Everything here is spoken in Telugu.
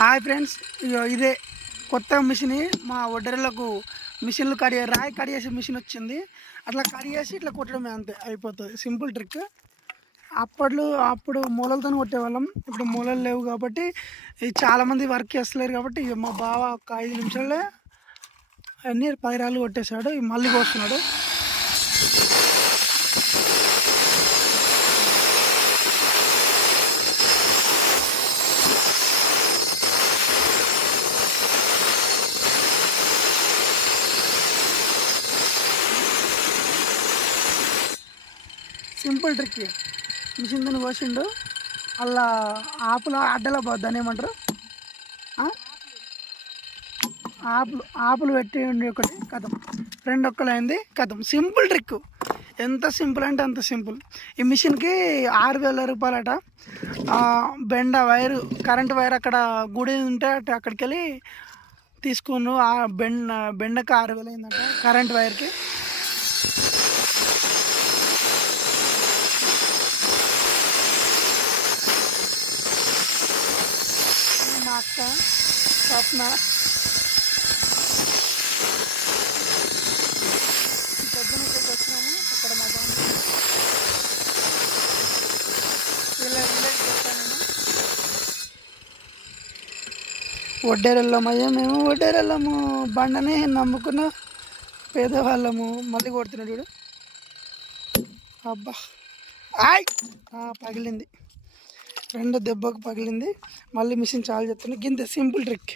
హాయ్ ఫ్రెండ్స్ ఇదే కొత్త మిషన్ మా ఒడ్డరలకు మిషన్లు కడిగే రాయి కడిగేసే మిషన్ వచ్చింది. అట్లా కడిగేసి ఇట్లా కొట్టడమే అంతే అయిపోతుంది. Simple trick. అప్పట్లో అప్పుడు మూలలతో కొట్టేవాళ్ళం. ఇప్పుడు మూలలు లేవు కాబట్టి చాలామంది వర్క్ చేస్తలేరు కాబట్టి మా బావ ఒక ఐదు నిమిషాలే అన్నీ పది రాళ్ళు కొట్టేశాడు మళ్ళీ కోస్తున్నాడు సింపుల్ ట్రిక్ మిషన్ దాన్ని పోసిండు అలా ఆపులో అడ్డలో దాన్ని ఏమంటారు? ఆపులు ఆపులు పెట్టి ఉండి ఒకటి కథం. రెండు ఒక్కలైంది కథం. సింపుల్ ట్రిక్ ఎంత సింపుల్ అంటే అంత సింపుల్. ఈ మిషన్కి ఆరు వేల రూపాయలట. బెండ వైరు కరెంట్ వైర్ అక్కడ గుడి ఉంటే అటు అక్కడికి వెళ్ళి తీసుకుని ఆ బెండ బెండకు ఆరు వేలు అయిందట కరెంట్ వైర్కి మా అక్క స్వప్న. పొద్దున ఇక్కడికి వచ్చినాము అక్కడ మా బామ్మ ఇలా విలేజ్ చెప్తాను నేను. మేము వడ్డేరెళ్ళము బండనే నమ్ముకున్న పేదవాళ్ళము. మళ్ళీ కొడుతున్నాడు చూడు. అబ్బా. ఆయ్! పగిలింది. రెండు దెబ్బకు పగిలింది. మళ్ళీ మిషన్ చాలు చెప్తున్నాను గింత సింపుల్ ట్రిక్.